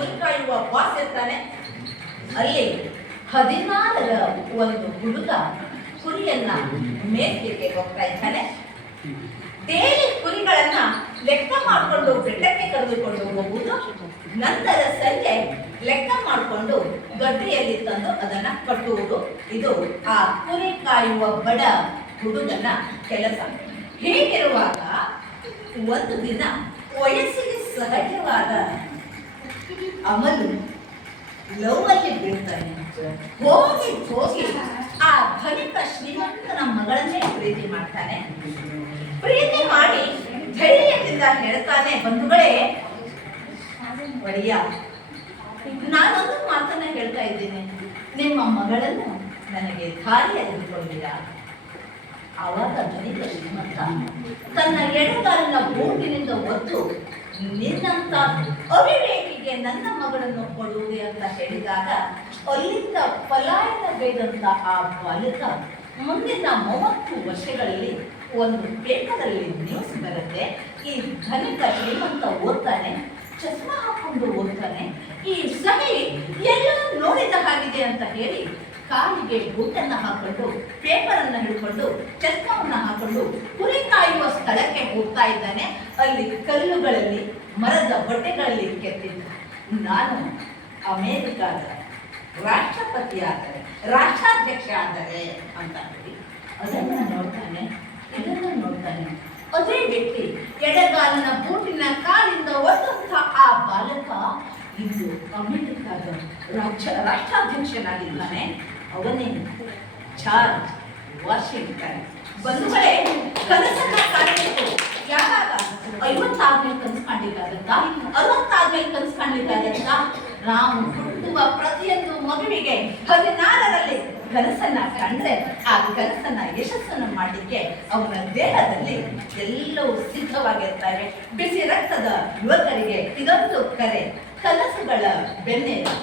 ಕುರಿ ಕಾಯುವ ಬಾಸ್ ಇರ್ತಾನೆ. ಅಲ್ಲಿ 16ರ ಒಂದು ಹುಡುಗ ಕುರಿಯನ್ನ ಮೇಕೆಗೆ ಹೋಗ್ತಾ ಇದ್ದಾನೆ. ಡೇಲಿ ಕುರಿಗಳನ್ನ ಲೆಕ್ಕ ಮಾಡಿಕೊಂಡು ಬೆಟ್ಟಕ್ಕೆ ಕರೆದುಕೊಂಡು ಹೋಗುವುದು. ನಂತರ ಸಂಜೆ ಲೆಕ್ಕ ಮಾಡಿಕೊಂಡು ಗದ್ದೆಯಲ್ಲಿ ತಂದು ಅದನ್ನ ಕಟ್ಟುವುದು. ಇದು ಆ ಕುರಿ ಕಾಯುವ ಬಡ ಹುಡುಗನ ಕೆಲಸ. ಹೀಗಿರುವಾಗ ಒಂದು ದಿನ ವಯಸ್ಸಿಗೆ ಸಹಜವಾದ ಅಮಲು ಲವ್ ಅಲ್ಲಿ ಬೀಳ್ತಾನೆ. ಹೋಗಿ ಹೋಗಿ ಆ ಧನಿಕ ಶ್ರೀಮಂತನ ಮಗಳನ್ನೇ ಪ್ರೀತಿ ಮಾಡ್ತಾನೆ. ಪ್ರೀತಿ ಮಾಡಿ ಧೈರ್ಯದಿಂದ ಹೇಳ್ತಾನೆ, ಬಂಧುಗಳೇ ಒಡೆಯ, ನಾನೊಂದು ಮಾತನ್ನ ಹೇಳ್ತಾ ಇದ್ದೀನಿ, ನಿಮ್ಮ ಮಗಳನ್ನು ನನಗೆ ದಾರಿ ಎಳೆದುಕೊಂಡಿರಾ. ಆವಾಗ ಧನಿಕ ಶ್ರೀಮಂತ ತನ್ನ ಎಡಗಾಲಿನ ಬೂಟಿನಿಂದ ಒತ್ತು, ನಿನ್ನಂತ ಅವಿವೇಕಿಗೆ ನನ್ನ ಮಗಳನ್ನು ಕೊಡುವುದೇ ಅಂತ ಹೇಳಿದಾಗ ಅಲ್ಲಿಂದ ಪಲಾಯನಗೈದಂತ ಆ ಬಾಲಕ ಮುಂದಿನ 30 ವರ್ಷಗಳಲ್ಲಿ ಒಂದು ಪೇಪರಲ್ಲಿ ನ್ಯೂಸ್ ಬರುತ್ತೆ. ಈ ಧನಿಕ ಶ್ರೀಮಂತ ಓದ್ತಾನೆ, ಚಸ್ಮಾ ಹಾಕೊಂಡು ಓದ್ತಾನೆ. ಈ ಸಹಿ ಎಲ್ಲೋ ನೋಡಿದ ಹಾಗಿದೆ ಅಂತ ಹೇಳಿ ಕಾಲಿಗೆ ಬೂಟನ್ನು ಹಾಕೊಂಡು, ಪೇಪರನ್ನು ಹಿಡ್ಕೊಂಡು, ಚಸ್ಮಾವನ್ನು ಹಾಕೊಂಡು ಕುರಿ ಕಾಯುವ ಸ್ಥಳಕ್ಕೆ ಹೋಗ್ತಾ ಇದ್ದಾನೆ. ಅಲ್ಲಿ ಕಲ್ಲುಗಳಲ್ಲಿ, ಮರದ ಬಟ್ಟೆಗಳಲ್ಲಿ ಕೆತ್ತಿದ್ದ, ನಾನು ಅಮೇರಿಕಾದ ರಾಷ್ಟ್ರಪತಿ ಆದರೆ, ರಾಷ್ಟ್ರಾಧ್ಯಕ್ಷ ಆದರೆ ಅಂತ ಹೇಳಿ ಅದನ್ನು ನೋಡ್ತಾನೆ. ಇದನ್ನು ನೋಡ್ತಾನೆ. ಅದೇ ವ್ಯಕ್ತಿ ಎಡಗಾಲಿನ ಬೂಟಿನ ಕಾಲಿಂದ ಒತ್ತಂತ ಆ ಬಾಲಕ ಇಂದು ಅಮೆರಿಕಾದ ರಾಷ್ಟ್ರಾಧ್ಯಕ್ಷನಾಗಿದ್ದಾನೆ. ಅವನೇ ಜಾರ್ಜ್ ವಾಷಿಂಗ್ಟನ್. ಬಂಧುಗಳೇ, ಕನಸನ್ನ ಕಾಣಬೇಕು. ಯಾವಾಗ 50 ಆದ್ಮೇಲೆ ಕನಸು ಕಾಣ್ಲಿಕ್ಕಾಗತ್ತಾ? 60 ಆದ್ಮೇಲೆ ಕನಸು ಕಾಣ್ಲಿಕ್ಕಾಗತ್ತಾ? ನಾವು ಹುಟ್ಟುವ ಪ್ರತಿಯೊಂದು ಮಗುವಿಗೆ 16ರಲ್ಲಿ ಕನಸನ್ನ ಕಂಡ್ರೆ ಆ ಕನಸನ್ನ ಯಶಸ್ಸನ್ನು ಮಾಡಲಿಕ್ಕೆ ಅವನ ದೇಹದಲ್ಲಿ ಎಲ್ಲವೂ ಸಿದ್ಧವಾಗಿರ್ತಾರೆ. ಬಿಸಿ ರಕ್ತದ ಯುವಕರಿಗೆ ಇದೊಂದು ಕರೆ. ಕನಸುಗಳ ಬೆನ್ನೇಲು